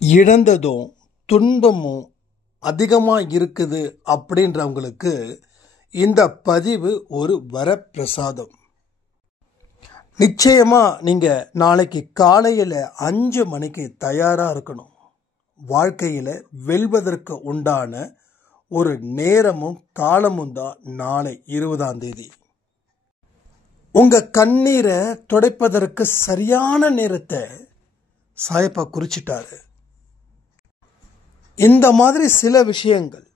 இழந்ததும் துன்பமும் அதிகமாக இருக்குது அப்படின்றவங்களுக்கு இந்த பதிவு ஒரு வரப்பிரசாதம். நிச்சயமாக நீங்கள் நாளைக்கு காலையில் 5 மணிக்கு தயாராக இருக்கணும். வாழ்க்கையில் வெல்வதற்கு உண்டான ஒரு நேரமும் காலமும் தான் நாளை 20ஆம் தேதி. உங்கள் கண்ணீரை துடைப்பதற்கு சரியான நேரத்தை சாயப்பா குறிச்சிட்டாரு. இந்த மாதிரி சில விஷயங்கள்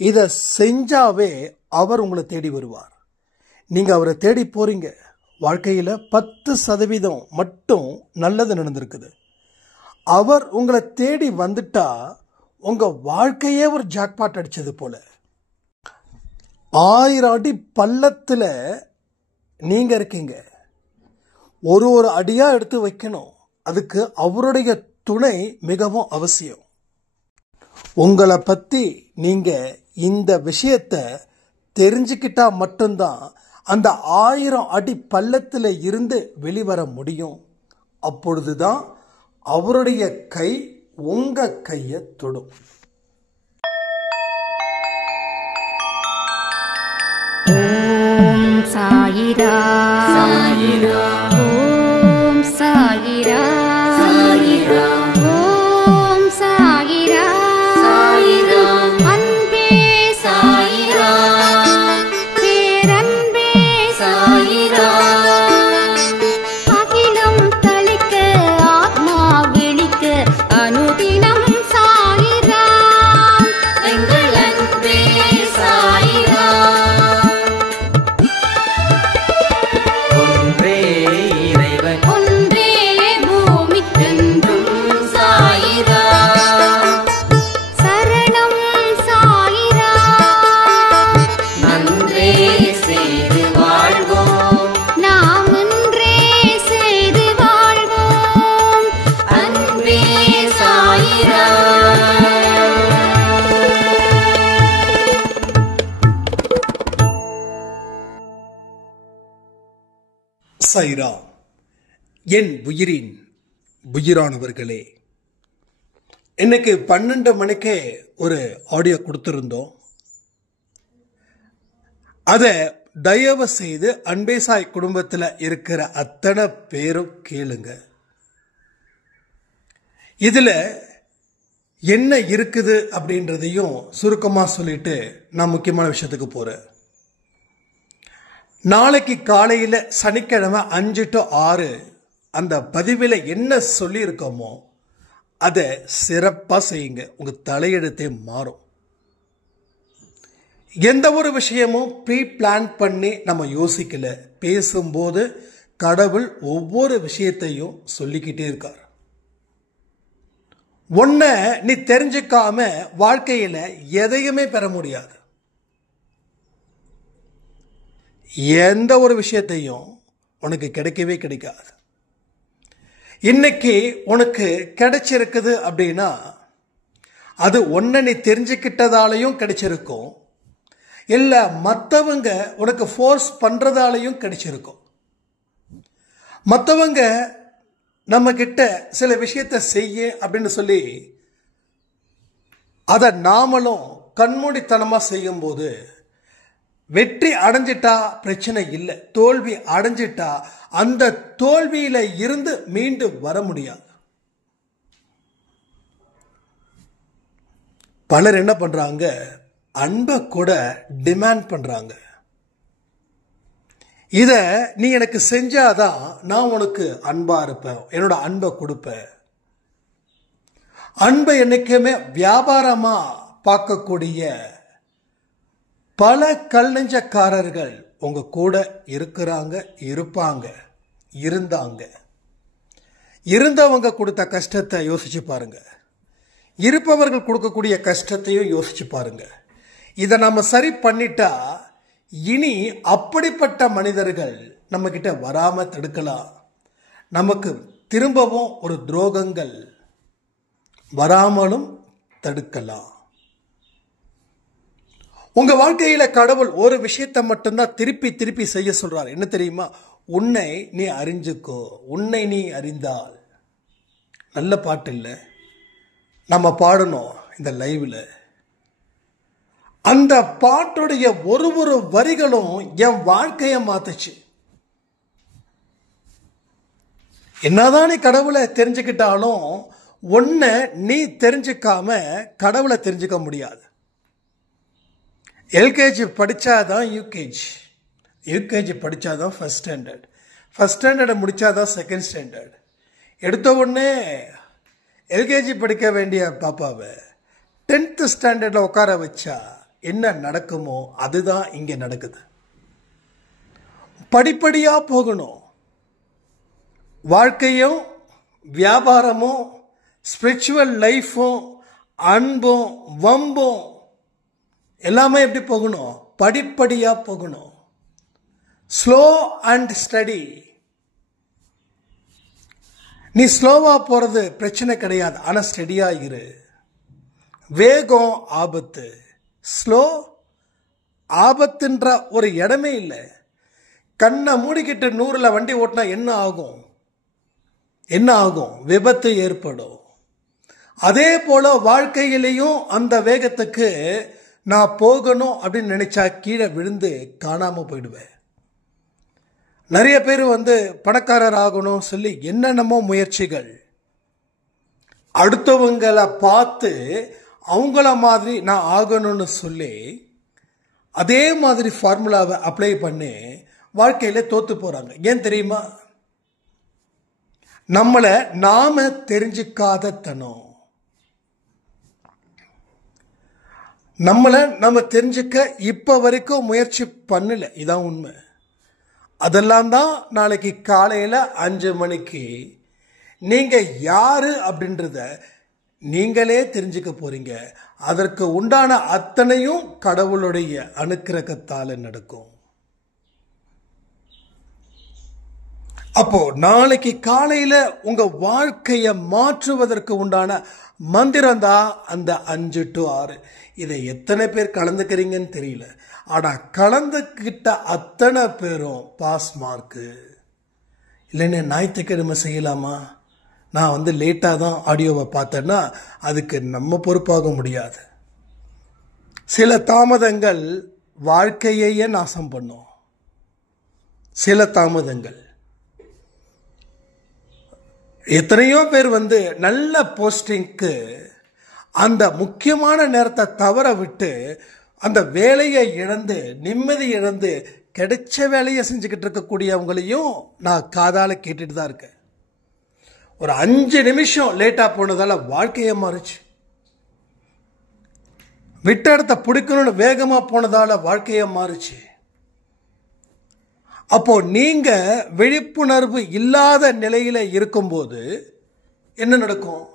இதை செஞ்சாவே அவர் உங்களை தேடி வருவார். நீங்கள் அவரை தேடி போறீங்க. வாழ்க்கையில் 10% மட்டும் நல்லது நடந்திருக்குது. அவர் உங்களை தேடி வந்துட்டா உங்கள் வாழ்க்கையே ஒரு ஜாக்பாட் அடித்தது போல. 1000 அடி பள்ளத்தில் நீங்கள் இருக்கீங்க. ஒரு அடியாக எடுத்து வைக்கணும். அதுக்கு அவருடைய துணை மிகவும் அவசியம். உங்களை பற்றி நீங்கள் இந்த விஷயத்தை தெரிஞ்சுக்கிட்டா மட்டும்தான் அந்த 1000 அடி பள்ளத்தில் இருந்து வெளிவர முடியும். அப்பொழுதுதான் அவருடைய கை உங்கள் கையை தொடும். ஓம் சாயிரா சாயிரா, ஓம் சாயிரா சாயிரா, ஓம் சாயிரா சாயிரா, அன்பே சாயிரா, பேரன்பே சாயிரா, அகிலம் தளிக்க ஆத்மா விழிக்க அனுதினம் சாயிரா, எங்கள் அன்பே சாயிரா. ஒன்றே பூமிக்கென்றும் சாயிரா, சரணம் சாயிரா, நன்றே செய்து வாழ்வோம், நாம் ஒன்றே செய்து வாழ்வோம், அன்பே சாயிரா. சாயிரா. என் உயிரின் உயிரானவர்களே, இன்னைக்கு 12 மணிக்கே ஒரு ஆடியோ கொடுத்துருந்தோம். அதை தயவு செய்து அன்பே சாய் குடும்பத்தில் இருக்கிற அத்தனை பேரும் கேளுங்க. இதில் என்ன இருக்குது அப்படின்றதையும் சுருக்கமாக சொல்லிட்டு நான் முக்கியமான விஷயத்துக்கு போகிறேன். நாளைக்கு காலையில் சனிக்கிழமை 5 to 6 அந்த பதிவில் என்ன சொல்லியிருக்கோமோ அதை சிறப்பாக செய்யுங்க. உங்கள் தலையெழுத்தே மாறும். எந்த ஒரு விஷயமும் ப்ரீ பிளான் பண்ணி நம்ம யோசிக்கல. பேசும்போது கடவுள் ஒவ்வொரு விஷயத்தையும் சொல்லிக்கிட்டே இருக்கார். ஒன்றை நீ தெரிஞ்சுக்காம வாழ்க்கையில் எதையுமே பெற முடியாது. எந்த ஒரு விஷயத்தையும் உனக்கு கிடைக்கவே கிடைக்காது. இன்னைக்கு உனக்கு கிடைச்சிருக்குது அப்படின்னா அது ஒன்றை நீ தெரிஞ்சுக்கிட்டதாலையும் கிடைச்சிருக்கும், இல்லை மற்றவங்க உனக்கு ஃபோர்ஸ் பண்ணுறதாலையும் கிடைச்சிருக்கும். மற்றவங்க நம்ம கிட்ட சில விஷயத்தை செய்ய அப்படின்னு சொல்லி அதை நாமளும் கண்மூடித்தனமாக செய்யும்போது வெற்றி அடைஞ்சிட்டா பிரச்சனை இல்லை. தோல்வி அடைஞ்சிட்டா அந்த தோல்வியில இருந்து மீண்டு வர முடியாது. பலர் என்ன பண்றாங்க, அன்பை கூட டிமாண்ட் பண்றாங்க. இத நீ எனக்கு செஞ்சாதான் நான் உனக்கு அன்பா இருப்பேன், என்னோட அன்பை கொடுப்பேன். அன்பை என்னைக்குமே வியாபாரமா பார்க்கக்கூடிய பல கல் நெஞ்சக்காரர்கள் உங்க கூட இருக்கிறாங்க, இருப்பாங்க, இருந்தாங்க. இருந்தவங்க கொடுத்த கஷ்டத்தை யோசிச்சு பாருங்க. இருப்பவர்கள் கொடுக்கக்கூடிய கஷ்டத்தையும் யோசிச்சு பாருங்க. இதை நம்ம சரி பண்ணிட்டா இனி அப்படிப்பட்ட மனிதர்கள் நம்ம கிட்ட வராம தடுக்கலாம். நமக்கு திரும்பவும் ஒரு துரோகங்கள் வராமலும் தடுக்கலாம். உங்க வாழ்க்கையில கடவுள் ஒரு விஷயத்தை மட்டும்தான் திருப்பி திருப்பி செய்ய சொல்றார். என்ன தெரியுமா? உன்னை நீ அறிஞ்சுக்கோ, உன்னை நீ அறிந்தால். நல்ல பாட்டு இல்லை? நம்ம பாடணும் இந்த லைவில். அந்த பாட்டுடைய ஒரு வரிகளும் என் வாழ்க்கையை மாத்துச்சு. என்னதான் நீ கடவுளை தெரிஞ்சுக்கிட்டாலும் ஒன்ன நீ தெரிஞ்சுக்காம கடவுளை தெரிஞ்சுக்க முடியாது. எல்கேஜி படிச்சாதான் யூகேஜி படிச்சாதான் ஃபர்ஸ்ட் ஸ்டாண்டர்ட், ஃபர்ஸ்ட் ஸ்டாண்டர்டை முடிச்சாதான் செகண்ட் ஸ்டாண்டர்ட். எடுத்த உடனே எல்கேஜி படிக்க வேண்டிய பாப்பாவை 10th ஸ்டாண்டர்டில் உட்கார வச்சா என்ன நடக்குமோ அதுதான் இங்கே நடக்குது. படிப்படியாக போகணும். வாழ்க்கையும் வியாபாரமும் ஸ்பிரிச்சுவல் லைஃப்பும் அன்பும் வம்பும் எல்லாமே எப்படி போகணும்? படிப்படியாக போகணும். Slow and study. நீ ஸ்லோவா போறது பிரச்சனை கிடையாது, ஆனா ஸ்டடியா இரு. வேகம் ஆபத்து, ஸ்லோ ஆபத்துன்ற ஒரு இடமே இல்லை. கண்ணை மூடிக்கிட்டு 100ல் வண்டி ஓட்டினா என்ன ஆகும்? விபத்து ஏற்படும். அதே போல வாழ்க்கையிலையும் அந்த வேகத்துக்கு நான் போகணும் அப்படின்னு நினைச்சா கீழே விழுந்து காணாம போயிடுவேன். நிறைய பேர் பணக்காரர் ஆகணும் சொல்லி என்னென்னமோ முயற்சிகள், அடுத்தவங்களை பார்த்து அவங்கள மாதிரி நான் ஆகணும்னு சொல்லி அதே மாதிரி ஃபார்முலாவை அப்ளை பண்ணி வாழ்க்கையில தோத்து போறாங்க. ஏன் தெரியுமா? நம்மளை நாம தெரிஞ்சுக்காத தனம். நம்மளை நம்ம தெரிஞ்சுக்க இப்ப வரைக்கும் முயற்சி பண்ணல. இதான் உண்மை. அதெல்லாம் தான் நாளைக்கு காலையில் 5 மணிக்கு நீங்க யாரு அப்படின்றத நீங்களே தெரிஞ்சுக்க போறீங்க. அதற்கு உண்டான அத்தனையும் கடவுளுடைய அனுக்கிரகத்தால நடக்கும். அப்போ நாளைக்கு காலையில உங்க வாழ்க்கையை மாற்றுவதற்கு உண்டான மந்திரம் தான் அந்த 5 to 6. இதை எத்தனை பேர் கலந்துக்கிறீங்கன்னு தெரியல. ஆனா கலந்துக்கிட்ட அத்தனை பேரும் பாஸ் மார்க்கு. இல்லைன்னு ஞாயிற்றுக்கிழமை செய்யலாமா? நான் லேட்டாக தான் ஆடியோவை பார்த்தேன்னா அதுக்கு நம்ம பொறுப்பாக முடியாது. சில தாமதங்கள் வாழ்க்கையே நாசம் பண்ணும். சில தாமதங்கள். எத்தனையோ பேர் நல்ல போஸ்டிங்க்கு அந்த முக்கியமான நேரத்தை தவற விட்டு அந்த வேலையை இழந்து நிம்மதி இழந்து கிடைச்ச வேலையை செஞ்சுக்கிட்டு இருக்கக்கூடியவங்களையும் நான் காதால கேட்டுட்டு தான் இருக்கேன். ஒரு 5 நிமிஷம் லேட்டா போனதால வாழ்க்கையை மாறுச்சு. விட்ட இடத்த பிடிக்கணும்னு வேகமா போனதால வாழ்க்கையை மாறுச்சு. அப்போ நீங்க விழிப்புணர்வு இல்லாத நிலையில இருக்கும்போது என்ன நடக்கும்?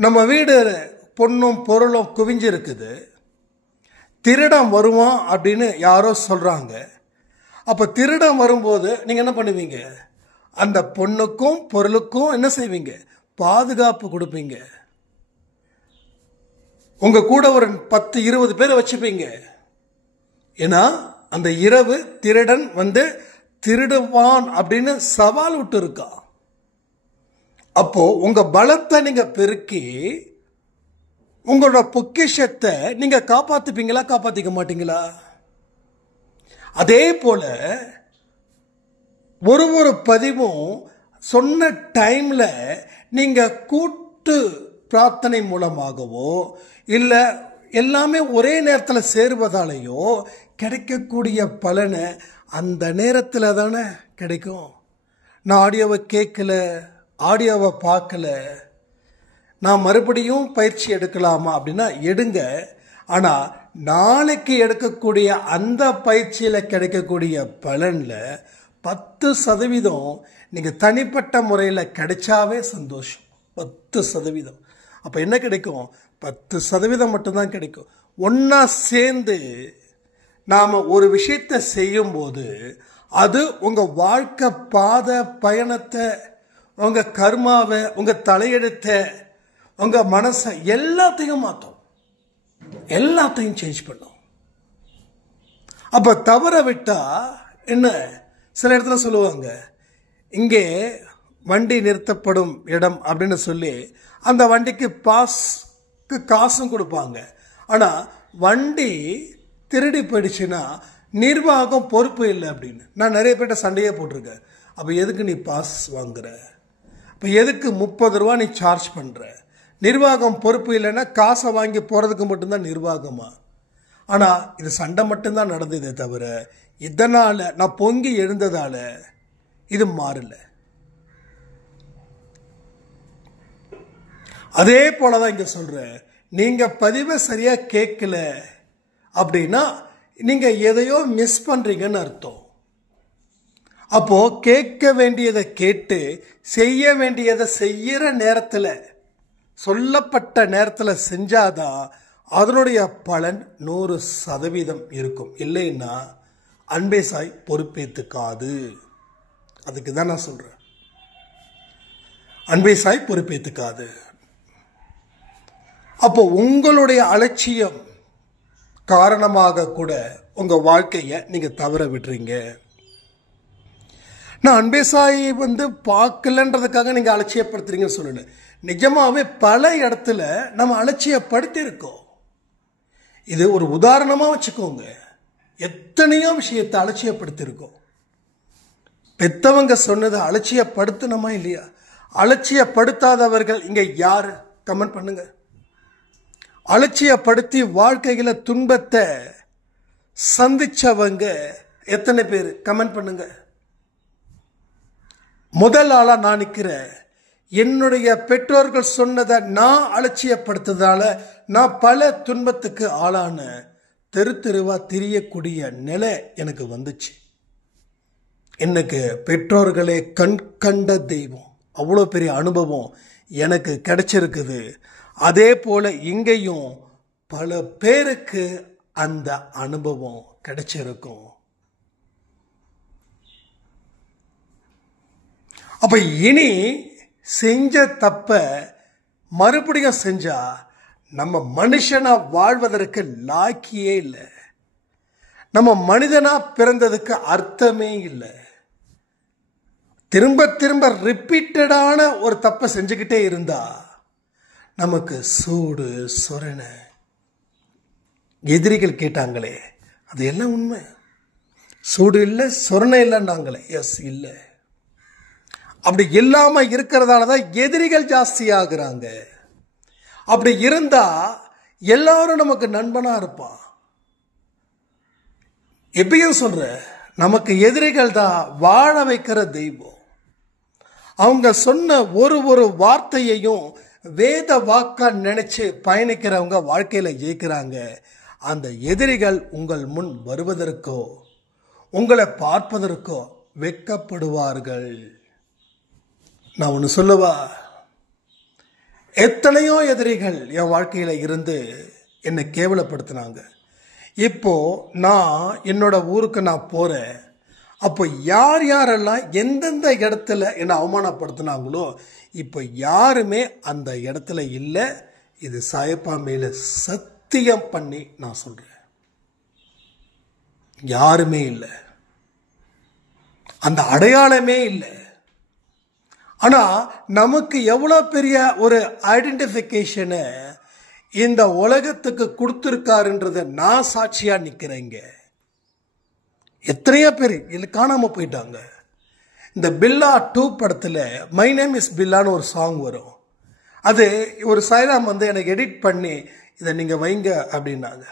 நம்ம வீடு பொண்ணும் பொருளும் குவிஞ்சு இருக்குது. திருடன் வருவான் அப்படின்னு யாரோ சொல்றாங்க. அப்ப திருடன் வரும்போது நீங்க என்ன பண்ணுவீங்க? அந்த பொண்ணுக்கும் பொருளுக்கும் என்ன செய்வீங்க? பாதுகாப்பு கொடுப்பீங்க. உங்க கூட ஒரு 10-20 பேரை வச்சுப்பீங்க. ஏன்னா அந்த இரவு திருடன் திருடுவான் அப்படின்னு சவால் விட்டு இருக்கா. அப்போ உங்க பலத்தை நீங்க பெருக்கி உங்களோட பொக்கிஷத்தை நீங்க காப்பாத்திப்பீங்களா? காப்பாத்திக்க மாட்டீங்களா? அதே போல ஒரு பதிவும் சொன்ன டைம்ல நீங்க கூட்டு பிரார்த்தனை மூலமாகவோ இல்ல எல்லாமே ஒரே நேரத்தில் சேருவதாலேயோ கிடைக்கக்கூடிய பலனை அந்த நேரத்தில் தானே கிடைக்கும். நான் ஆடியோவை கேட்கல, ஆடியோவை பார்க்கல, நான் மறுபடியும் பயிற்சி எடுக்கலாமா அப்படின்னா எடுங்க. ஆனால் நாளைக்கு எடுக்கக்கூடிய அந்த பயிற்சியில் கிடைக்கக்கூடிய பலனில் 10% நீங்கள் தனிப்பட்ட முறையில் கிடைச்சாவே சந்தோஷம். 10%. அப்போ என்ன கிடைக்கும்? 10% மட்டும்தான் கிடைக்கும். ஒன்றா சேர்ந்து நாம் ஒரு விஷயத்தை செய்யும்போது அது உங்கள் வாழ்க்கை பாதை பயணத்தை, உங்கள் கர்மாவை, உங்கள் தலையெழுத்தை, உங்கள் மனசை எல்லாத்தையும் மாற்றும், எல்லாத்தையும் சேஞ்ச் பண்ணும். அப்போ தவற விட்டா என்ன? சில இடத்துல சொல்லுவாங்க, இங்கே வண்டி நிறுத்தப்படும் இடம் அப்படின்னு சொல்லி அந்த வண்டிக்கு பாஸ்க்கு காசும் கொடுப்பாங்க. ஆனால் வண்டி திருடி போயிடுச்சுன்னா நிர்வாகம் பொறுப்பு இல்லை அப்படின்னு நான் நிறைய பேர்ட்ட சண்டையே போட்டிருக்கேன். அப்போ எதுக்கு நீ பாஸ் வாங்குற? இப்போ எதுக்கு 30 ரூபா நீ சார்ஜ் பண்ணுற? நிர்வாகம் பொறுப்பு இல்லைன்னா காசை வாங்கி போகிறதுக்கு மட்டும்தான் நிர்வாகமா? ஆனால் இது சண்டை மட்டும்தான் நடந்ததே தவிர இதனால் நான் பொங்கி எழுந்ததால் இது மாறல. அதே போல தான் இங்கே சொல்கிறேன், நீங்கள் பதிவை சரியாக கேட்கல அப்படின்னா நீங்கள் எதையோ மிஸ் பண்ணுறீங்கன்னு அர்த்தம். அப்போது கேட்க வேண்டியதை கேட்டு செய்ய வேண்டியதை செய்கிற நேரத்தில், சொல்லப்பட்ட நேரத்தில் செஞ்சாதான் அதனுடைய பலன் 100% இருக்கும். இல்லைன்னா அன்பே சாய் பொறுப்பேற்றுக்காது. அதுக்கு தான் நான் சொல்கிறேன், அன்பே சாய் பொறுப்பேற்றுக்காது. அப்போ உங்களுடைய அலட்சியம் காரணமாக கூட உங்கள் வாழ்க்கையை நீங்கள் தவற விடுறீங்க. நான் அன்பே சாய் பார்க்கலன்றதுக்காக நீங்கள் அலட்சியப்படுத்துறீங்கன்னு சொல்லலை. நிஜமாவே பல இடத்துல நம்ம அலட்சியப்படுத்தியிருக்கோம். இது ஒரு உதாரணமாக வச்சுக்கோங்க. எத்தனையோ விஷயத்தை அலட்சியப்படுத்தியிருக்கோம். பெத்தவங்க சொன்னதை அலட்சியப்படுத்தணுமா இல்லையா? அலட்சியப்படுத்தாதவர்கள் இங்கே யார்? கமெண்ட் பண்ணுங்க. அலட்சியப்படுத்தி வாழ்க்கையில் துன்பத்தை சந்திச்சவங்க எத்தனை பேர்? கமெண்ட் பண்ணுங்க. முதல் ஆளா நான் நிற்கிறேன். என்னுடைய பெற்றோர்கள் சொன்னதை நான் அலட்சியப்படுத்ததால நான் பல துன்பத்துக்கு ஆளான தெரு தெருவா திரியக்கூடிய நிலை எனக்கு வந்துச்சு. எனக்கு பெற்றோர்களே கண் கண்ட தெய்வம். அவ்வளோ பெரிய அனுபவம் எனக்கு கிடைச்சிருக்குது. அதே போல இங்கேயும் பல பேருக்கு அந்த அனுபவம் கிடைச்சிருக்கும். அப்ப இனி செஞ்ச தப்ப மறுபடியும் செஞ்சா நம்ம மனுஷனா வாழ்வதற்கு லாக்கியே இல்லை. நம்ம மனிதனா பிறந்ததுக்கு அர்த்தமே இல்லை. திரும்ப திரும்ப ரிப்பீட்டடான ஒரு தப்பை செஞ்சுக்கிட்டே இருந்தா நமக்கு சூடு சொரணை. எதிரிகள் கேட்டாங்களே, அது எல்லாம் உண்மை. சூடு இல்லை சொரணை இல்லைன்னாங்களே, எஸ் இல்லை. அப்படி இல்லாம இருக்கிறதால தான் எதிரிகள் ஜாஸ்தி ஆகுறாங்க. அப்படி இருந்தா எல்லாரும் நமக்கு நண்பனா இருப்பான். எப்பயும் சொல்ற, நமக்கு எதிரிகள் தான் வாழ வைக்கிற தெய்வம். அவங்க சொன்ன ஒரு வார்த்தையையும் வேத வாக்கா நினைச்சு பயணிக்கிறவங்க வாழ்க்கையில ஜெயிக்கிறாங்க. அந்த எதிரிகள் உங்கள் முன் வருவதற்கோ உங்களை பார்ப்பதற்கோ வெட்கப்படுவார்கள். நான் ஒன்று சொல்லவா, எத்தனையோ எதிரிகள் என் வாழ்க்கையில இருந்து என்னை கேவலப்படுத்தினாங்க. இப்போ நான் என்னோட ஊருக்கு நான் போறேன். அப்போ யார் யாரெல்லாம் எந்தெந்த இடத்துல என்னை அவமானப்படுத்தினாங்களோ இப்போ யாருமே அந்த இடத்துல இல்லை. இது சாயப்பா மேல சத்தியம் பண்ணி நான் சொல்றேன், யாருமே இல்லை. அந்த அடையாளமே இல்லை. ஆனா நமக்கு எவ்வளவு பெரிய ஒரு ஐடென்டிஃபிகேஷனை இந்த உலகத்துக்கு கொடுத்திருக்காருன்றத நான் சாட்சியா நிக்கிறேங்க. எத்தனையோ பேர் இதுல காணாம போயிட்டாங்க. இந்த பில்லா 2 படத்துல மை நேம் இஸ் பில்லான்னு ஒரு சாங் வரும். அது ஒரு சாய்ராம் எனக்கு எடிட் பண்ணி இதை நீங்க வைங்க அப்படின்னாங்க.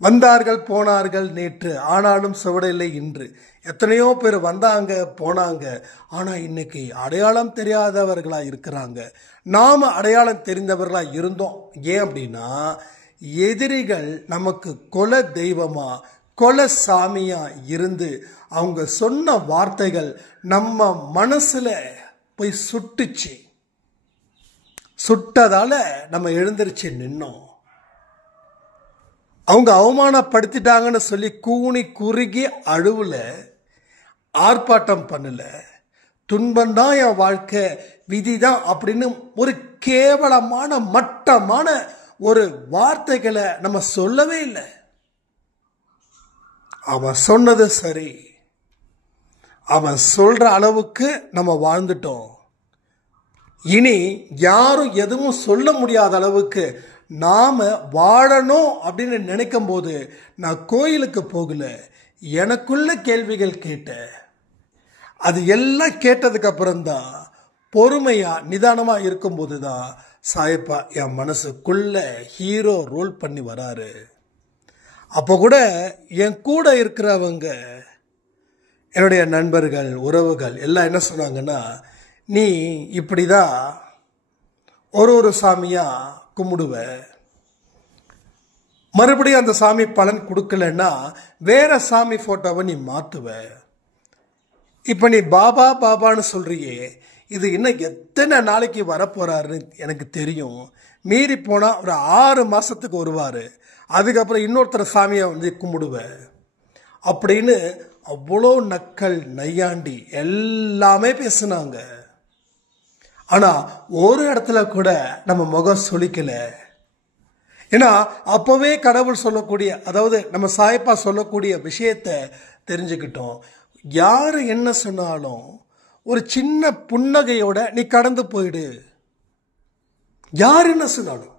வந்தார்கள் போனார்கள் நேற்று, ஆனாலும் சுவடில்லை இன்று. எத்தனையோ பேர் வந்தாங்க போனாங்க, ஆனா இன்னைக்கு அடையாளம் தெரியாதவர்களா இருக்கிறாங்க. நாம அடையாளம் தெரிந்தவர்களா இருந்தோம். ஏன் அப்படின்னா எதிரிகள் நமக்கு கொல தெய்வமா கொல சாமியா இருந்து அவங்க சொன்ன வார்த்தைகள் நம்ம மனசுல போய் சுட்டுச்சு. சுட்டதால நம்ம எழுந்திருச்சு நின்னோம். அவங்க அவமானப்படுத்திட்டாங்கன்னு சொல்லி கூனி குறுகி அழுவுல, ஆர்ப்பாட்டம் பண்ணல. துன்பம்தான் என் வாழ்க்கை, விதிதான் அப்படின்னு ஒரு கேவலமான மட்டமான ஒரு வார்த்தைகளை நம்ம சொல்லவே இல்லை. அவன் சொன்னது சரி, அவன் சொல்ற அளவுக்கு நம்ம வாழ்ந்துட்டோம். இனி யாரும் எதுவும் சொல்ல முடியாத அளவுக்கு நாம வாழணும் அப்படின்னு நினைக்கும் போது நான் கோயிலுக்கு போகல, எனக்குள்ள கேள்விகள் கேட்டேன். அது எல்லாம் கேட்டதுக்கு அப்புறம்தான் பொறுமையா நிதானமா இருக்கும்போது தான் சாயப்பா என் மனசுக்குள்ள ஹீரோ ரோல் பண்ணி வராரு. அப்போ கூட என் கூட இருக்கிறவங்க, என்னுடைய நண்பர்கள், உறவுகள் எல்லாம் என்ன சொன்னாங்கன்னா, நீ இப்படிதான் ஒரு சாமியா கும்பிடுவ, மறுபடியும் அந்த சாமி பலன் கொடுக்கலன்னா வேற சாமி போட்டோவை நீ மாத்துவ. இப்ப நீ பாபா பாபான்னு சொல்றியே, இது இன்னும் எத்தனை நாளைக்கு வரப்போறாருன்னு எனக்கு தெரியும். மீறி போனா ஒரு 6 மாசத்துக்கு வருவாரு, அதுக்கப்புறம் இன்னொருத்தர் சாமியை வந்து கும்பிடுவ அப்படின்னு அவ்வளோ நக்கல் நையாண்டி எல்லாமே பேசுனாங்க. ஆனா ஒரு இடத்துல கூட நம்ம முகம் சொலிக்கல. ஏன்னா அப்பவே கடவுள் சொல்லக்கூடிய, அதாவது நம்ம சாயப்பா சொல்லக்கூடிய விஷயத்தை தெரிஞ்சுக்கிட்டோம். யாரு என்ன சொன்னாலும் ஒரு சின்ன புன்னகையோட நீ கடந்து போயிடு. யார் என்ன சொன்னாலும்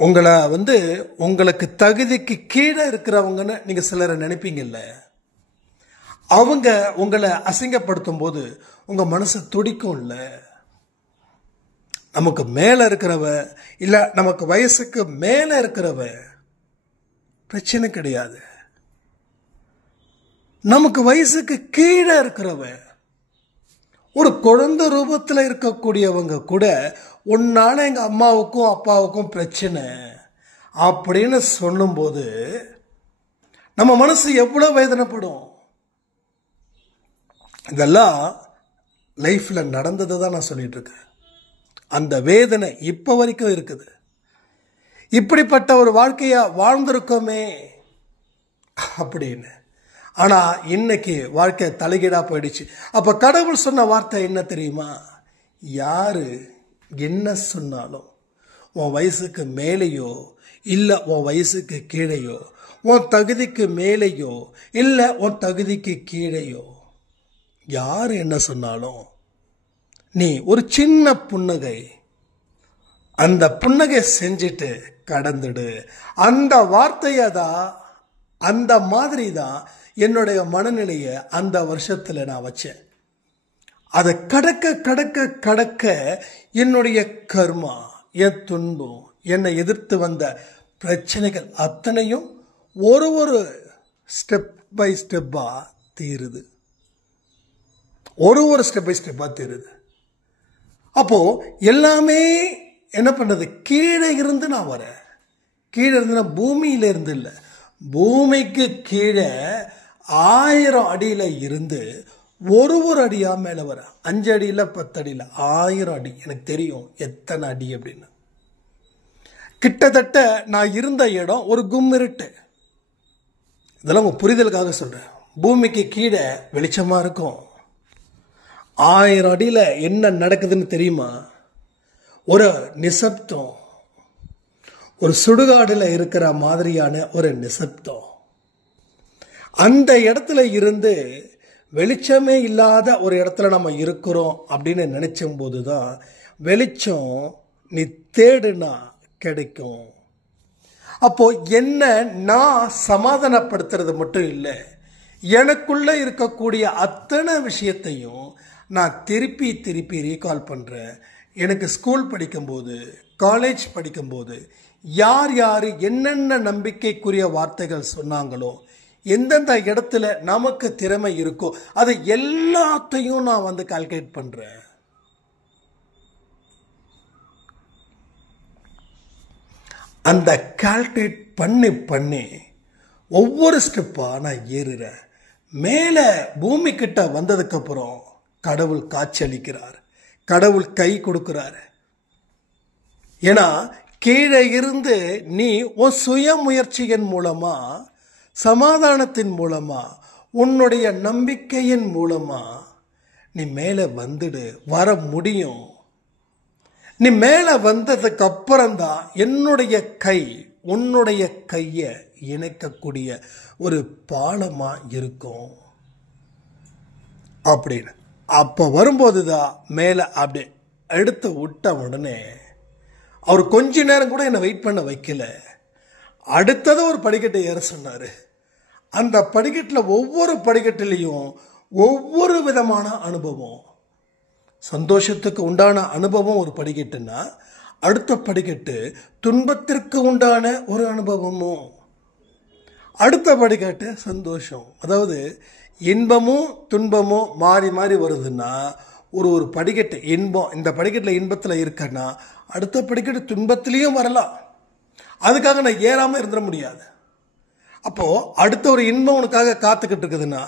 உங்களை வந்து உங்களுக்கு தகுதிக்கு கீழே இருக்கிறவங்கன்னு நீங்க சிலரை நினைப்பீங்கல்ல, அவங்க உங்களை அசிங்கப்படுத்தும் போது உங்க மனசு துடிக்கும்ல. நமக்கு மேல இருக்கிறவ இல்ல நமக்கு வயசுக்கு மேல இருக்கிறவ பிரச்சனை கிடையாது. நமக்கு வயசுக்கு கீழே இருக்கிறவ, ஒரு குழந்தை ரூபத்தில் இருக்கக்கூடியவங்க கூட உன்னால எங்க அம்மாவுக்கும் அப்பாவுக்கும் பிரச்சனை அப்படின்னு சொல்லும்போது நம்ம மனசு எவ்வளவு வேதனைப்படும். இதெல்லாம் லைஃப்ல நடந்ததை தான் நான் சொல்லிட்டு இருக்கேன். அந்த வேதனை இப்ப வரைக்கும் இருக்குது. இப்படிப்பட்ட ஒரு வாழ்க்கையா வாழ்ந்திருக்கோமே அப்படின்னு. ஆனா இன்னைக்கு வாழ்க்கை தலைகீழா போயிடுச்சு. அப்ப கடவுள் சொன்ன வார்த்தை என்ன தெரியுமா? யாரு என்ன சொன்னாலும் உன் வயசுக்கு மேலேயோ இல்ல உன் வயசுக்கு கீழேயோ, உன் தகுதிக்கு மேலேயோ இல்ல உன் தகுதிக்கு கீழேயோ, யாரு என்ன சொன்னாலும் நீ ஒரு சின்ன புன்னகை, அந்த புன்னகை செஞ்சுட்டு கடந்துடு. அந்த வார்த்தையை தான், அந்த மாதிரி தான் என்னுடைய மனநிலையை அந்த வருஷத்துல நான் வச்சேன். அதை கடக்க கடக்க கடக்க என்னுடைய கர்மா, என் துன்பம், என்னை எதிர்த்து வந்த பிரச்சனைகள் அத்தனையும் ஒரு ஸ்டெப் பை ஸ்டெப்பா தீருது. ஒரு ஸ்டெப் பை ஸ்டெப்பா தீருது. அப்போ எல்லாமே என்ன பண்ணது? கீழே இருந்து நான் வரேன். கீழே இருந்து நான் பூமியில இருந்து இல்லை, பூமிக்கு கீழே 1000 அடியில இருந்து ஒரு அடியா மேல வர. 5 அடியில 10 அடியில 1000 அடி. எனக்கு தெரியும் எத்தனை அடி அப்படின்னு. கிட்டத்தட்ட நான் இருந்த இடம் ஒரு கும்மிருட்டு. இதெல்லாம் உங்க புரிதலுக்காக சொல்றேன். பூமிக்கு கீழே வெளிச்சமா இருக்கும். 1000 அடியில என்ன நடக்குதுன்னு தெரியுமா? ஒரு நிசப்தம், ஒரு சுடுகாடுல இருக்கிற மாதிரியான ஒரு நிசப்தம். அந்த இடத்துல இருந்து வெளிச்சமே இல்லாத ஒரு இடத்துல நம்ம இருக்கிறோம் அப்படின்னு நினைச்சும் போதுதான் வெளிச்சம் நீ தேடுனா கிடைக்கும். அப்போ என்ன நான் சமாதானப்படுத்துறது மட்டும் இல்லை, எனக்குள்ள இருக்கக்கூடிய அத்தனை விஷயத்தையும் நான் திருப்பி திருப்பி ரீகால் பண்றேன். எனக்கு ஸ்கூல் படிக்கும்போது, காலேஜ் படிக்கும்போது யார் யார் என்னென்ன நம்பிக்கைக்குரிய வார்த்தைகள் சொன்னாங்களோ, எந்தெந்த இடத்துல நமக்கு திறமை இருக்கோ அதை எல்லாத்தையும் நான் வந்து கால்குலேட் பண்றேன். அந்த கால்குலேட் பண்ணி ஒவ்வொரு ஸ்டெப்பா நான் ஏறுறேன். மேல பூமி கிட்ட வந்ததுக்கு அப்புறம் கடவுள் காட்சியளிக்கிறார், கடவுள் கை கொடுக்கிறார். ஏன்னா கீழே இருந்து நீ உன் சுய முயற்சியின் மூலமா, சமாதானத்தின் மூலமா, உன்னுடைய நம்பிக்கையின் மூலமா நீ மேலே வந்துடு, வர முடியும். நீ மேலே வந்ததுக்கு அப்புறம்தான் என்னுடைய கை உன்னுடைய கையை இணைக்கக்கூடிய ஒரு பாலமா இருக்கும். அப்படின்னு. அப்போ வரும்போது தான் மேலே அப்படியே எடுத்து விட்ட உடனே அவர் கொஞ்ச நேரம் கூட என்னை வெயிட் பண்ண வைக்கல. அடுத்தது ஒரு படிக்கட்டை ஏற சொன்னார். அந்த படிக்கட்டில் ஒவ்வொரு படிக்கட்டிலையும் ஒவ்வொரு விதமான அனுபவம். சந்தோஷத்துக்கு உண்டான அனுபவம் ஒரு படிக்கட்டுன்னா, அடுத்த படிக்கட்டு துன்பத்திற்கு உண்டான ஒரு அனுபவமும், அடுத்த படிக்கட்டு சந்தோஷம். அதாவது இன்பமும் துன்பமும் மாறி மாறி வருதுன்னா, ஒரு படிக்கட்டு இன்பம், இந்த படிக்கட்டில் இன்பத்தில் இருக்கன்னா அடுத்த படிக்கட்டு துன்பத்திலையும் வரலாம். அதுக்காக நான் ஏறாமல் இருந்துட முடியாது. அப்போது அடுத்த ஒரு இன்பம் உனக்காக காத்துக்கிட்டு இருக்குதுன்னா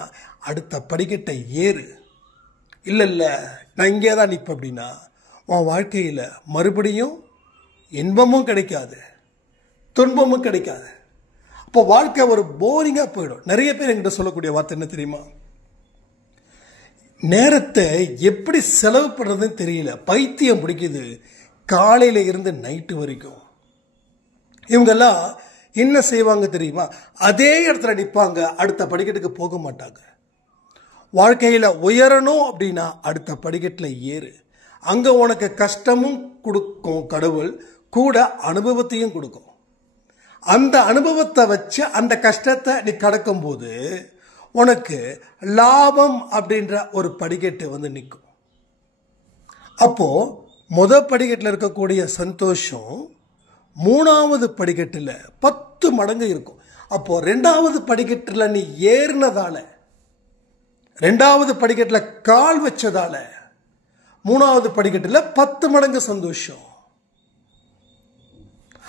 அடுத்த படிக்கட்டை ஏறு. இல்லை நான் இங்கே தான் நிற்பேன் அப்படின்னா உன் வாழ்க்கையில் மறுபடியும் இன்பமும் கிடைக்காது, துன்பமும் கிடைக்காது. அப்போ வாழ்க்கை ஒரு போரிங்காக போயிடும். நிறைய பேர் என்கிட்ட சொல்லக்கூடிய வார்த்தை என்ன தெரியுமா? நேரத்தை எப்படி செலவு பண்ணுறதுன்னு தெரியல, பைத்தியம் பிடிக்குது காலையில் இருந்து நைட்டு வரைக்கும். இவங்கெல்லாம் என்ன செய்வாங்க தெரியுமா? அதே இடத்துல நிற்பாங்க, அடுத்த படிக்கட்டுக்கு போக மாட்டாங்க. வாழ்க்கையில் உயரணும் அப்படின்னா அடுத்த படிக்கட்டில் ஏறு. அங்கே உனக்கு கஷ்டமும் கொடுக்கும் கடவுள், கூட அனுபவத்தையும் கொடுக்கும். அந்த அனுபவத்தை வச்சு அந்த கஷ்டத்தை நீ கடக்கும்போது உனக்கு லாபம் அப்படின்ற ஒரு படிக்கட்டு வந்து நிற்கும். அப்போது முதல் படிக்கட்டில் இருக்கக்கூடிய சந்தோஷம் மூணாவது படிக்கட்டில் 10 மடங்கு இருக்கும். அப்போது ரெண்டாவது படிக்கட்டில் நீ ஏறினதால, ரெண்டாவது படிக்கட்டில் கால் வச்சதால மூணாவது படிக்கட்டில் 10 மடங்கு சந்தோஷம்.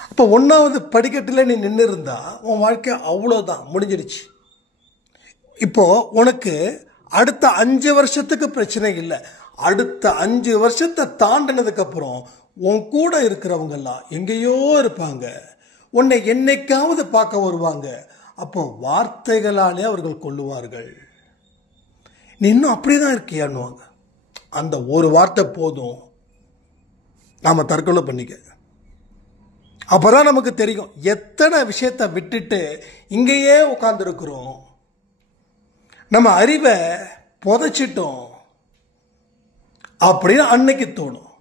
அப்போ ஒன்றாவது படிக்கட்டில் நீ நின்று இருந்தா உன் வாழ்க்கை அவ்வளோதான், முடிஞ்சிருச்சு. இப்போ உனக்கு அடுத்த 5 வருஷத்துக்கு பிரச்சனை இல்லை. அடுத்த 5 வருஷத்தை தாண்டினதுக்கப்புறம் உன் கூட இருக்கிறவங்கெல்லாம் எங்கேயோ இருப்பாங்க, உன்னை என்னைக்காவது பார்க்க வருவாங்க. அப்போ வார்த்தைகளாலே அவர்கள் கொள்ளுவார்கள். நீ இன்னும் அப்படியே தான் இருக்கியான்னுவாங்க. அந்த ஒரு வார்த்தை போதும் நாம் தற்கொலை பண்ணிக்க. அப்போதான் நமக்கு தெரியும் எத்தனை விஷயத்தை விட்டுட்டு இங்கேயே உட்கார்ந்துருக்கிறோம், நம்ம அறிவை புதைச்சிட்டோம் அப்படின்னு அன்னைக்கு தோணும்.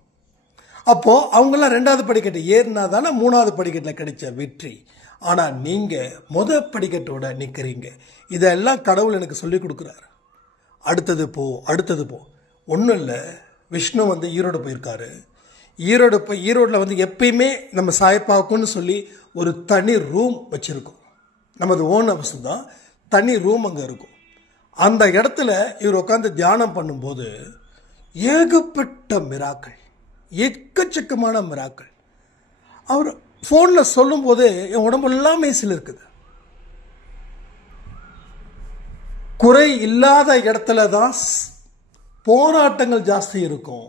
அப்போது அவங்களாம் ரெண்டாவது படிக்கட்டு ஏறினா தானே மூணாவது படிக்கட்டில் கிடைச்ச வெற்றி. ஆனால் நீங்கள் முதல் படிக்கட்டோட நிற்கிறீங்க. இதெல்லாம் கடவுள் எனக்கு சொல்லி கொடுக்குறாரு. அடுத்தது போ, அடுத்தது போ. ஒன்றும் இல்லை, விஷ்ணு வந்து ஈரோடு போயிருக்காரு. ஈரோடில் வந்து எப்பயுமே நம்ம சாயப்பாக்குன்னு சொல்லி ஒரு தனி ரூம் வச்சுருக்கோம். நமது ஓன் ஹவுஸ் தான், தனி ரூம் அங்கே இருக்கும். அந்த இடத்துல இவர் உட்காந்து தியானம் பண்ணும்போது ஏகப்பட்ட மிராக்கள், எக்கச்சக்கமான மிராக்கள். அவர் ஃபோனில் சொல்லும்போது என் உடம்பெல்லாம் மேய்ச்சல் இருக்குது. குறை இல்லாத இடத்துல தான் போராட்டங்கள் ஜாஸ்தி இருக்கும்,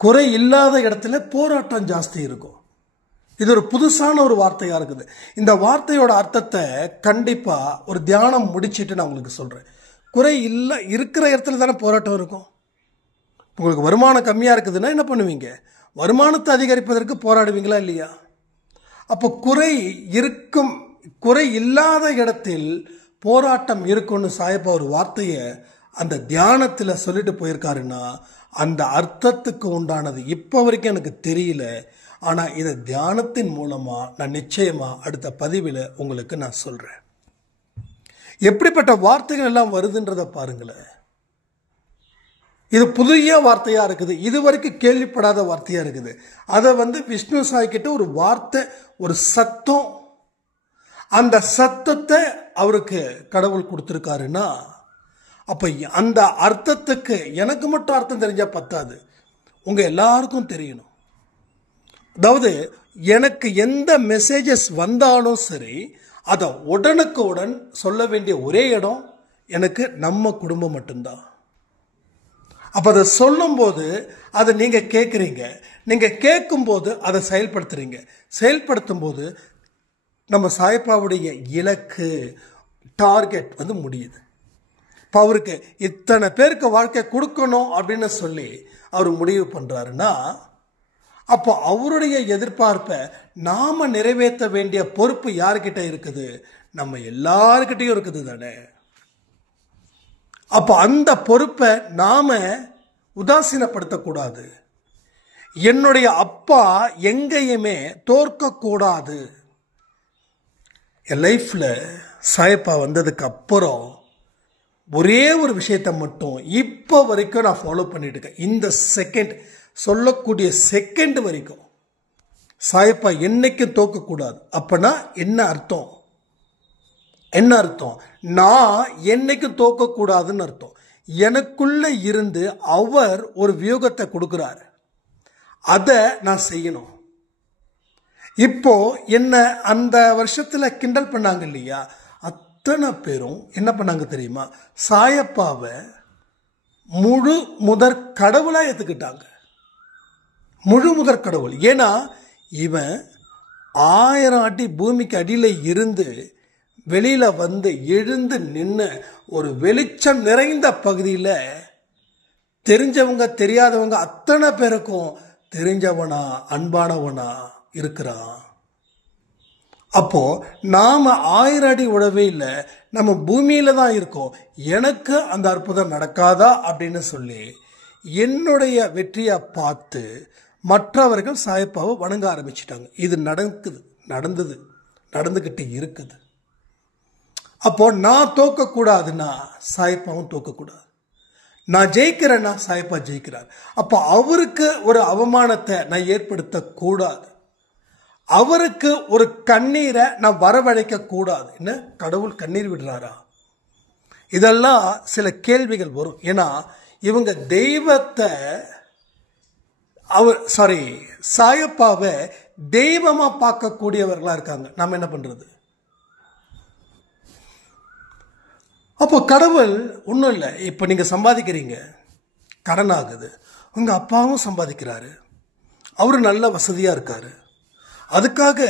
குறை இல்லாத இடத்துல போராட்டம் ஜாஸ்தி இருக்கும். இது ஒரு புதுசான ஒரு வார்த்தையாக இருக்குது. இந்த வார்த்தையோட அர்த்தத்தை கண்டிப்பாக ஒரு தியானம் முடிச்சுட்டு நான் உங்களுக்கு சொல்கிறேன். குறை இல்லை இருக்கிற இடத்துல தானே போராட்டம் இருக்கும். உங்களுக்கு வருமானம் கம்மியாக இருக்குதுன்னா என்ன பண்ணுவீங்க? வருமானத்தை அதிகரிப்பதற்கு போராடுவீங்களா இல்லையா? அப்போ குறை இல்லாத இடத்தில் போராட்டம் இருக்குன்னு சாயப்பா ஒரு வார்த்தையை அந்த தியானத்தில் சொல்லிட்டு போயிருக்காருன்னா அந்த அர்த்தத்துக்கு உண்டானது இப்போ வரைக்கும் எனக்கு தெரியல. ஆனால் இதை தியானத்தின் மூலமாக நான் நிச்சயமாக அடுத்த பதிவில் உங்களுக்கு நான் சொல்கிறேன். எப்படிப்பட்ட வார்த்தைகள் எல்லாம் வருதுன்றதை பாருங்களேன். இது புதிய வார்த்தையாக இருக்குது, இதுவரைக்கும் கேள்விப்படாத வார்த்தையாக இருக்குது. அதை வந்து விஷ்ணு சாய்கிட்ட ஒரு வார்த்தை, ஒரு சத்தம், அந்த சத்தத்தை அவருக்கு கடவுள் கொடுத்துருக்காருன்னா அப்போ அந்த அர்த்தத்துக்கு எனக்கு மட்டும் அர்த்தம் தெரிஞ்சால் பத்தாது, உங்கள் எல்லாருக்கும் தெரியணும். அதாவது எனக்கு எந்த மெசேஜஸ் வந்தாலும் சரி அதை உடனுக்கு உடன் சொல்ல வேண்டிய ஒரே இடம் எனக்கு நம்ம குடும்பம் மட்டும்தான். அப்போ அதை சொல்லும்போது அதை நீங்கள் கேட்குறீங்க, நீங்கள் கேட்கும்போது அதை செயல்படுத்துறீங்க, செயல்படுத்தும் போது நம்ம சாயப்பாவுடைய இலக்கு டார்கெட் வந்து முடியுது. இப்போ அவருக்கு இத்தனை பேருக்கு வாழ்க்கை கொடுக்கணும் அப்படின்னு சொல்லி அவர் முடிவு பண்ணுறாருன்னா அப்போ அவருடைய எதிர்பார்ப்பை நாம் நிறைவேற்ற வேண்டிய பொறுப்பு யார்கிட்ட இருக்குது? நம்ம எல்லாருக்கிட்டையும் இருக்குது தானே. அப்போ அந்த பொறுப்பை நாம உதாசீனப்படுத்தக்கூடாது. என்னுடைய அப்பா எங்கேயுமே தோற்கக்கூடாது. என் லைஃப்ல சாயப்பா வந்ததுக்கு அப்புறம் ஒரே ஒரு விஷயத்தை மட்டும் இப்போ வரைக்கும் நான் ஃபாலோ பண்ணிட்டு இருக்கேன். இந்த செகண்ட், சொல்லக்கூடிய செகண்ட் வரைக்கும் சாயப்பா என்னைக்கும் தோக்கக்கூடாது. அப்பனா என்ன அர்த்தம்? என்ன அர்த்தம்? நான் என்னைக்கும் தோக்கக்கூடாதுன்னு அர்த்தம். எனக்குள்ள இருந்து அவர் ஒரு வியூகத்தை கொடுக்கிறார், அதை நான் செய்யணும். இப்போ என்ன அந்த வருஷத்துல கிண்டல் பண்ணாங்க இல்லையா, அத்தனை பேரும் என்ன பண்ணாங்க தெரியுமா? சாயப்பாவை முழு முதற் கடவுளா ஏத்துக்கிட்டாங்க. முழு முதற் கடவுள். ஏன்னா இவன் 1000 அடி பூமிக்கு அடியில இருந்து வெளியில வந்து எழுந்து நின்று ஒரு வெளிச்சம் நிறைந்த பகுதியில் தெரிஞ்சவங்க தெரியாதவங்க அத்தனை பேருக்கும் தெரிஞ்சவனா அன்பானவனா இருக்கிறான். அப்போ நாம 1000 அடி உழவே இல்லை, நம்ம பூமியில தான் இருக்கோம். எனக்கு அந்த அற்புதம் நடக்காதா அப்படின்னு சொல்லி என்னுடைய வெற்றியை பார்த்து மற்றவர்கள் சாயப்பாவை வணங்க ஆரம்பிச்சிட்டாங்க. இது நடந்துகிட்டு இருக்குது. அப்போ நான் தோக்கக்கூடாதுன்னா சாயப்பாவும் தோக்கக்கூடாது. நான் ஜெயிக்கிறேன்னா சாயப்பா ஜெயிக்கிறார். அப்போ அவருக்கு ஒரு அவமானத்தை நான் ஏற்படுத்தக்கூடாது. அவருக்கு ஒரு கண்ணீரை நான் வரவழைக்க கூடாது. என்ன, கடவுள் கண்ணீர் விடுறாரா? இதெல்லாம் சில கேள்விகள் வரும். ஏன்னா இவங்க தெய்வத்தை சாயப்பாவை தெய்வமா பார்க்கக்கூடியவர்களா இருக்காங்க. நாம என்ன பண்றது? அப்போ கடவுள் ஒன்றும் இல்லை. இப்போ நீங்க சம்பாதிக்கிறீங்க, கடன் ஆகுது, உங்க அப்பாவும் சம்பாதிக்கிறாரு, அவரு நல்ல வசதியா இருக்காரு, அதுக்காக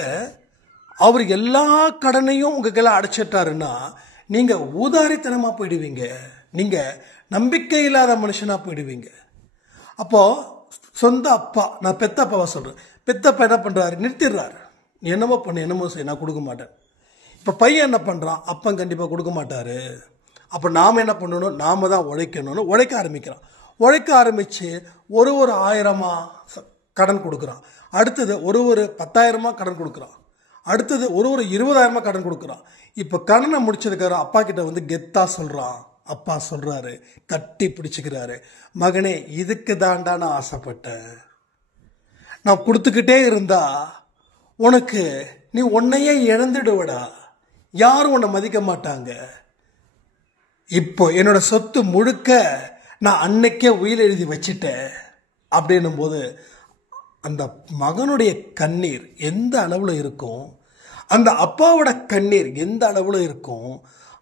அவர் எல்லா கடனையும் உங்க கையில அடைச்சிட்டாருன்னா நீங்க ஊதாரித்தனமா போயிடுவீங்க, நீங்க நம்பிக்கை இல்லாத மனுஷனா போயிடுவீங்க. அப்போ சொந்த அப்பா, நான் பெத்த அப்பாவை சொல்றேன், பெத்தப்பா என்ன பண்றாரு? நிறுத்திடுறாரு. நீ என்னமோ பண்ணு, என்னமோ செய்ய, நான் கொடுக்க மாட்டேன். இப்ப பையன் என்ன பண்றான்? அப்பன் கண்டிப்பா கொடுக்க மாட்டாரு. அப்ப நாம என்ன பண்ணணும்? நாம தான் உழைக்கணும்னு உழைக்க ஆரம்பிக்கிறான். உழைக்க ஆரம்பிச்சு ஒரு 1000 கடன் கொடுக்குறான். அடுத்தது ஒரு 10,000 கடன் கொடுக்குறான். அடுத்தது ஒரு 20,000 கடன் கொடுக்குறான். இப்ப கடனை முடிச்சதுக்கு அப்பா கிட்ட வந்து கெத்தா சொல்றான். அப்பா சொல்றாரு, கட்டி பிடிச்சுக்கிறாரு, மகனே இதுக்கு தாண்டா நான் ஆசைப்பட்டேன், நான் கொடுத்துக்கிட்டே இருந்தா உனக்கு நீ உன்னையே இழந்துடுவடா, யாரும் உன்னை மதிக்க மாட்டாங்க. இப்போ என்னோட சொத்து முழுக்க நான் அன்னைக்கே உயிர் எழுதி வச்சிட்டேன் அப்படின்னும் போது அந்த மகனுடைய கண்ணீர் எந்த அளவுல இருக்கும், அந்த அப்பாவோட கண்ணீர் எந்த அளவுல இருக்கும்.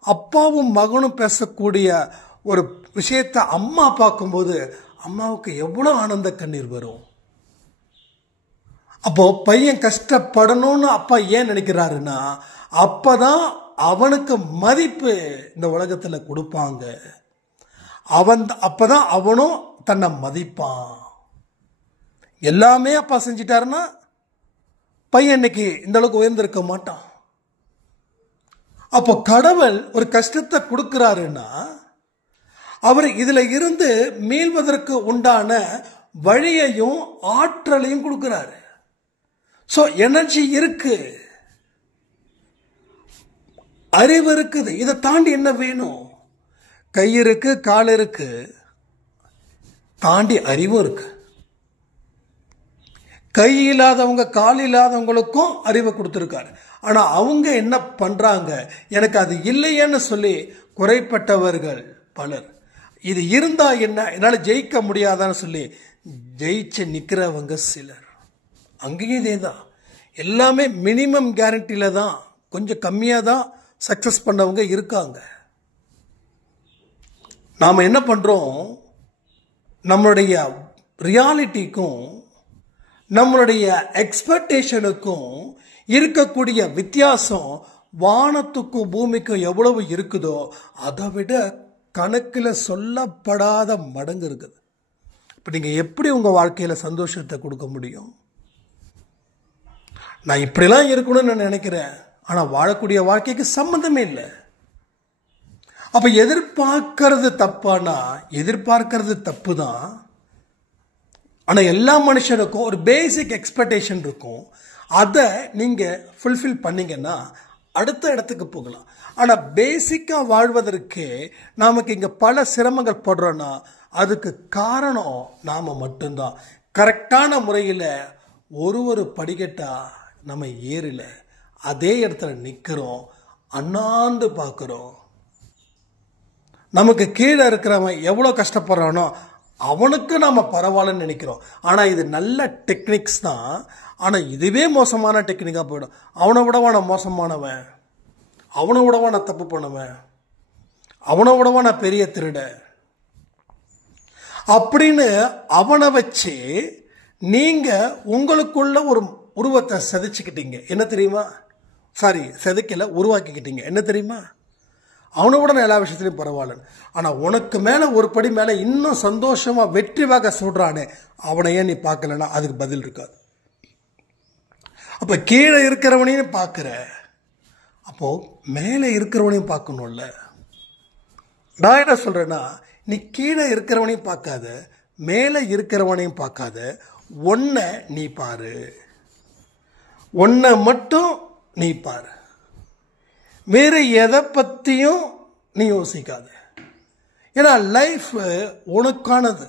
அப்பாவும் மகனும் பேசக்கூடிய ஒரு விஷயத்தை அம்மா பார்க்கும்போது அம்மாவுக்கு எவ்வளவு ஆனந்த கண்ணீர் வரும். அப்போ பையன் கஷ்டப்படணும்னு அப்பா ஏன் நினைக்கிறாருன்னா, அப்பதான் அவனுக்கு மதிப்பு இந்த உலகத்துல கொடுப்பாங்க. அப்பதான் அவனும் தன்னை மதிப்பான். எல்லாமே அப்பா செஞ்சிட்டாருன்னா பையன் இன்னைக்கு இந்த அளவுக்கு உயர்ந்திருக்க மாட்டான். அப்போ கடவுள் ஒரு கஷ்டத்தை கொடுக்கிறாருன்னா அவர் இதுல இருந்து மீள்வதற்கு உண்டான வழியையும் ஆற்றலையும் கொடுக்கிறாரு. சோ எனர்ஜி இருக்கு, அறிவு இருக்குது, இதை தாண்டி என்ன வேணும்? கை இருக்கு, கால் இருக்கு, தாண்டி அறிவும் இருக்கு. கை இல்லாதவங்க கால் இல்லாதவங்களுக்கும் அறிவை கொடுத்திருக்காரு. ஆனா அவங்க என்ன பண்றாங்க? எனக்கு அது இல்லையேன்னு சொல்லி குறைப்பட்டவர்கள் பலர். இது இருந்தா என்ன, என்னால ஜெயிக்க முடியாதான்னு சொல்லி ஜெயிச்சு நிக்கிறவங்க சிலர். அங்கேயும் இதேதான், எல்லாமே மினிமம் கேரண்டில தான், கொஞ்சம் கம்மியா தான் சக்சஸ் பண்ணவங்க இருக்காங்க. நாம என்ன பண்றோம்? நம்மளுடைய ரியாலிட்டிக்கும் நம்மளுடைய எக்ஸ்பெக்டேஷனுக்கும் இருக்கக்கூடிய வித்தியாசம் வானத்துக்கும் பூமிக்கும் எவ்வளவு இருக்குதோ அதை விட கணக்கில் சொல்லப்படாத மடங்கு இருக்குது. இப்போ நீங்க எப்படி உங்க வாழ்க்கையில சந்தோஷத்தை கொடுக்க முடியும்? நான் இப்படிலாம் இருக்கணும்னு நான் நினைக்கிறேன், ஆனா வாழக்கூடிய வாழ்க்கைக்கு சம்பந்தமே இல்லை. அப்ப எதிர்பார்க்கறது தப்பானா, எதிர்பார்க்கறது தப்பு தான். ஆனா எல்லா மனுஷனுக்கும் ஒரு பேசிக் எக்ஸ்பெக்டேஷன் இருக்கும். அதை நீங்க ஃபுல்ஃபில் பண்ணீங்கன்னா அடுத்த இடத்துக்கு போகலாம். ஆனா பேசிக்கா வாழ்வதற்கு நமக்கு இங்க பல சிரமங்கள் படுறோம்னா அதுக்கு காரணம் நாம மட்டும்தான். கரெக்டான முறையில் ஒரு படிக்கட்டா நம்ம ஏறல, அதே இடத்துல நிக்கிறோம், அண்ணாந்து பார்க்கிறோம். நமக்கு கீழே இருக்கிறவன் எவ்வளோ கஷ்டப்படுறானோ அவனுக்கு நாம பரவாயில்லன்னு நினைக்கிறோம். ஆனா இது நல்ல டெக்னிக்ஸ் தான். ஆனா இதுவே மோசமான டெக்னிக்கா போயிடும். அவனை விடவா நான் மோசமானவன், அவனை விடவா நான் தப்பு பண்ணுவேன், அவனை விடவா நான் பெரிய திருட அப்படின்னு அவனை வச்சு நீங்க உங்களுக்குள்ள ஒரு உருவத்தை செதுக்கிட்டீங்க. என்ன தெரியுமா? செதுக்கல, உருவாக்கிக்கிட்டீங்க. என்ன தெரியுமா? அவனை விட நான் எல்லா விஷயத்திலையும் பரவாயில்ல. ஆனா உனக்கு மேல ஒரு படி மேல இன்னும் சந்தோஷமா வெற்றி வாக சொல்றானே, அவனை ஏன் நீ பார்க்கலன்னா அதுக்கு பதில் இருக்காது. அப்ப கீழே இருக்கிறவனையும் பார்க்கிற, அப்போ மேலே இருக்கிறவனையும் பார்க்கணும்ல. நான் என்ன சொல்றேன்னா, நீ கீழே இருக்கிறவனையும் பார்க்காத, மேலே இருக்கிறவனையும் பார்க்காத, ஒன்ன நீ பாரு, ஒன்ன மட்டும் நீ பாரு, வேற எதை பத்தியும் நீ யோசிக்காத. ஏன்னா லைஃப் உனக்கானது.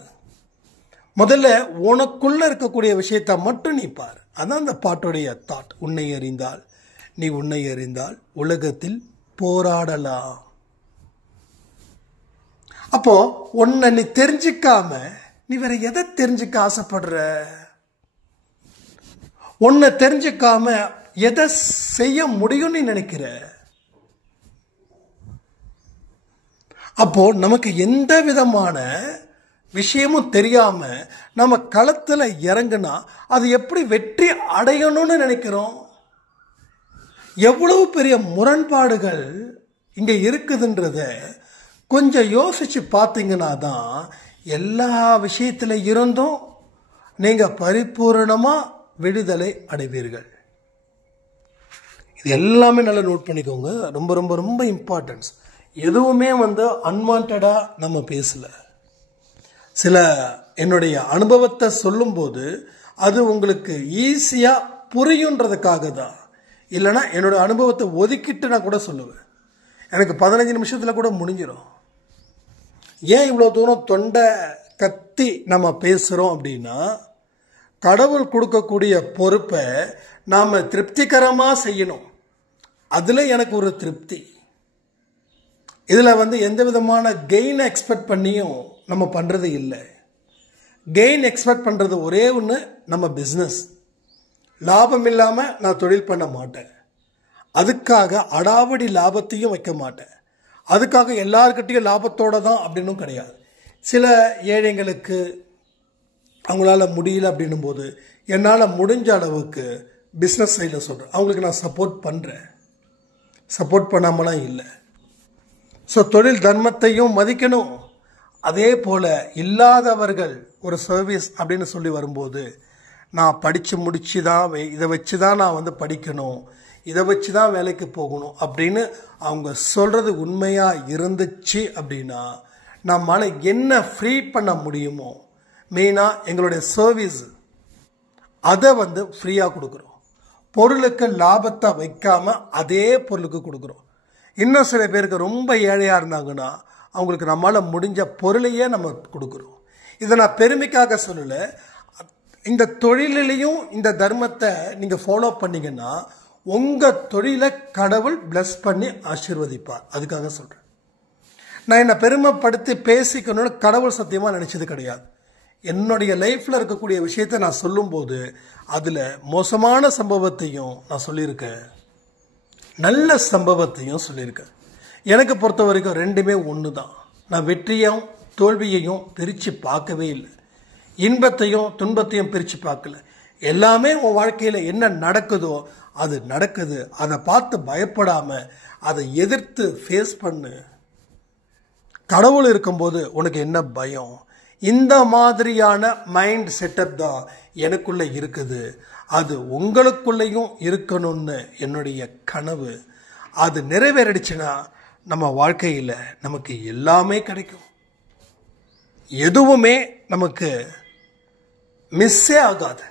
முதல்ல உனக்குள்ள இருக்கக்கூடிய விஷயத்தை மட்டும் நீ பாரு. அதான் அந்த பாட்டுடைய தாட். உன்னை அறிந்தால் நீ உன்னை அறிந்தால் உலகத்தில் போராடலாம். அப்போ உன்னை நீ தெரிஞ்சிக்காம நீ வேற எதை தெரிஞ்சுக்க ஆசைப்படுற? உன்னை தெரிஞ்சுக்காம எதை செய்ய முடியும்னு நினைக்கிற? அப்போ நமக்கு எந்த விதமான விஷயமும் தெரியாம நம்ம களத்துல இறங்குனா அது எப்படி வெற்றி அடையணும்னு நினைக்கிறோம்? எவ்வளவு பெரிய முரண்பாடுகள் இங்க இருக்குதுன்றத கொஞ்சம் யோசிச்சு பார்த்தீங்கன்னா தான் எல்லா விஷயத்துல இருந்தும் நீங்க பரிபூரணமா விடுதலை அடைவீர்கள். இது எல்லாமே நல்லா நோட் பண்ணிக்கோங்க. ரொம்ப ரொம்ப ரொம்ப இம்பார்ட்டன்ஸ். எதுவுமே அன்வான்டா நம்ம பேசல. சில என்னுடைய அனுபவத்தை சொல்லும்போது அது உங்களுக்கு ஈஸியா புரியுன்றதுக்காக தான். இல்லைன்னா என்னோட அனுபவத்தை ஒதுக்கிட்டு நான் கூட சொல்லுவேன். எனக்கு 15 நிமிஷத்துல கூட முடிஞ்சிடும். ஏன் இவ்வளோ தூரம் தொண்டை கத்தி நம்ம பேசுறோம் அப்படின்னா, கடவுள் கொடுக்கக்கூடிய பொறுப்பை நாம திருப்திகரமா செய்யணும். அதுல எனக்கு ஒரு திருப்தி. இதுல எந்த விதமான கெயின் எக்ஸ்பெக்ட் பண்ணியும் நம்ம பண்றது இல்லை. கெயின் எக்ஸ்பெக்ட் பண்றது ஒரே ஒன்று, நம்ம பிஸ்னஸ். லாபம் இல்லாம நான் தொழில் பண்ண மாட்டேன். அதுக்காக அடாவடி லாபத்தையும் வைக்க மாட்டேன். அதுக்காக எல்லார்கிட்டையும் லாபத்தோட தான் அப்படின்னும் கிடையாது. சில ஏழைங்களுக்கு அவங்களால முடியல அப்படின்னும் போது என்னால் முடிஞ்ச அளவுக்கு பிஸ்னஸ் சைடில் சொல்கிறேன், அவங்களுக்கு நான் சப்போர்ட் பண்ணுறேன். சப்போர்ட் பண்ணாமலாம் இல்லை. ஸோ தொழில் தர்மத்தையும் மதிக்கணும். அதே போல் இல்லாதவர்கள் ஒரு சர்வீஸ் அப்படின்னு சொல்லி வரும்போது, நான் படித்து முடிச்சு தான் இதை வச்சு தான் நான் படிக்கணும், இதை வச்சு தான் வேலைக்கு போகணும் அப்படின்னு அவங்க சொல்கிறது உண்மையாக இருந்துச்சு அப்படின்னா நம்மளால் என்ன ஃப்ரீ பண்ண முடியுமோ, மெயினாக எங்களுடைய சர்வீஸ் அதை ஃப்ரீயாக கொடுக்குறோம். பொருளுக்கு லாபத்தை வைக்காம அதே பொருளுக்கு கொடுக்குறோம். இன்னும் சில பேருக்கு ரொம்ப ஏழையாக இருந்தாங்கன்னா அவங்களுக்கு நம்மளால் முடிஞ்ச பொருளையே நம்ம கொடுக்குறோம். இதை நான் பெருமைக்காக சொல்லலை. இந்த தொழிலையும் இந்த தர்மத்தை நீங்கள் ஃபாலோ பண்ணீங்கன்னா உங்கள் தொழிலை கடவுள் பிளஸ் பண்ணி ஆசீர்வதிப்பார். அதுக்காக சொல்கிறேன். நான் என்னை பெருமைப்படுத்தி பேசிக்கணும்னு கடவுள் சத்தியமாக நினச்சது கிடையாது. என்னுடைய லைஃப்பில் இருக்கக்கூடிய விஷயத்தை நான் சொல்லும்போது அதில் மோசமான சம்பவத்தையும் நான் சொல்லியிருக்கேன், நல்ல சம்பவத்தையும் சொல்லியிருக்கேன். எனக்கு பொறுத்த வரைக்கும் ரெண்டுமே ஒன்று தான். நான் வெற்றியும் தோல்வியையும் பிரித்து பார்க்கவே இல்லை, இன்பத்தையும் துன்பத்தையும் பிரித்து பார்க்கல. எல்லாமே உன் வாழ்க்கையில் என்ன நடக்குதோ அது நடக்குது. அதை பார்த்து பயப்படாமல் அதை எதிர்த்து ஃபேஸ் பண்ணு. கடவுள் இருக்கும்போது உனக்கு என்ன பயம்? இந்த மாதிரியான மைண்ட் செட்டப் தான் எனக்குள்ள இருக்குது. அது உங்களுக்குள்ளேயும் இருக்கணும்னு என்னுடைய கனவு. அது நிறைவேறிடுச்சுன்னா நம்ம வாழ்க்கையில் நமக்கு எல்லாமே கிடைக்கும். எதுவுமே நமக்கு மிஸ்ஸே ஆகாது.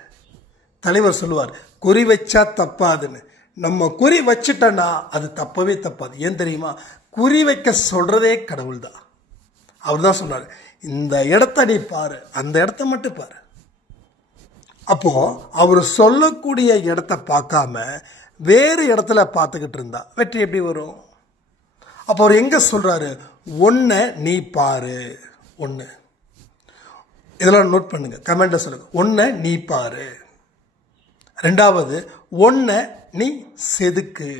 தலைவர் சொல்லுவார், குறி வச்சா தப்பாதுன்னு. நம்ம குறி வச்சுட்டோன்னா அது தப்பவே தப்பாது. ஏன் தெரியுமா? குறி வைக்க சொல்றதே கடவுள் தான். அவர் தான் சொன்னார், இந்த இடத்த நீ பாரு, அந்த இடத்த மட்டும் பாரு. அப்போ அவர் சொல்லக்கூடிய இடத்த பார்க்காம வேறு இடத்துல பார்த்துக்கிட்டு இருந்தா வெற்றி எப்படி வரும்? அப்போ அவர் எங்க சொல்றாரு? ஒன்ன நீ பாரு. ஒன்று இதெல்லாம் நோட் பண்ணுங்க, கமெண்ட்ல சொல்லுங்க. ஒன்ன நீ பாரு. ரெண்டாவது, ஒன்ன நீ செதுக்கு.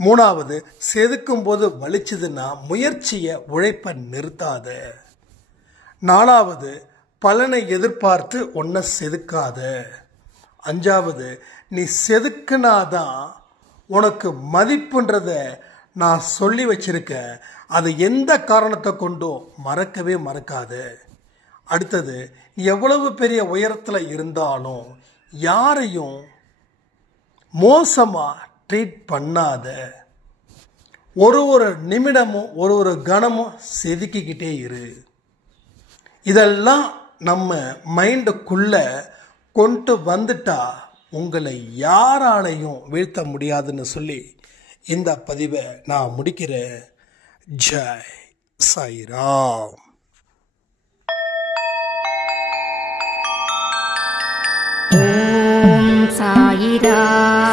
மூணாவது, செதுக்கும் போது வலிச்சதுன்னா முயற்சியை உழைப்ப நிறுத்தாத. நாலாவது, பலனை எதிர்பார்த்து ஒன்ன செதுக்காத. அஞ்சாவது, நீ செதுக்குனாதான் உனக்கு மதிப்புன்றத நான் சொல்லி வச்சிருக்கேன், அது எந்த காரணத்தை கொண்டும் மறக்கவே மறக்காத. அடுத்தது, எவ்வளவு பெரிய உயரத்தில் இருந்தாலும் யாரையும் மோசமா ட்ரீட் பண்ணாத. ஒரு நிமிடமும் ஒரு கணமும் செதுக்கிக்கிட்டே இரு. இதெல்லாம் நம்ம மைண்டுக்குள்ள கொண்டு வந்துட்டா உங்களை யாராலையும் வீழ்த்த முடியாதுன்னு சொல்லி இந்த பதிவை நான் முடிக்கிறேன். ஜெய் சாய்ராம். ஓம் சாயிராம்.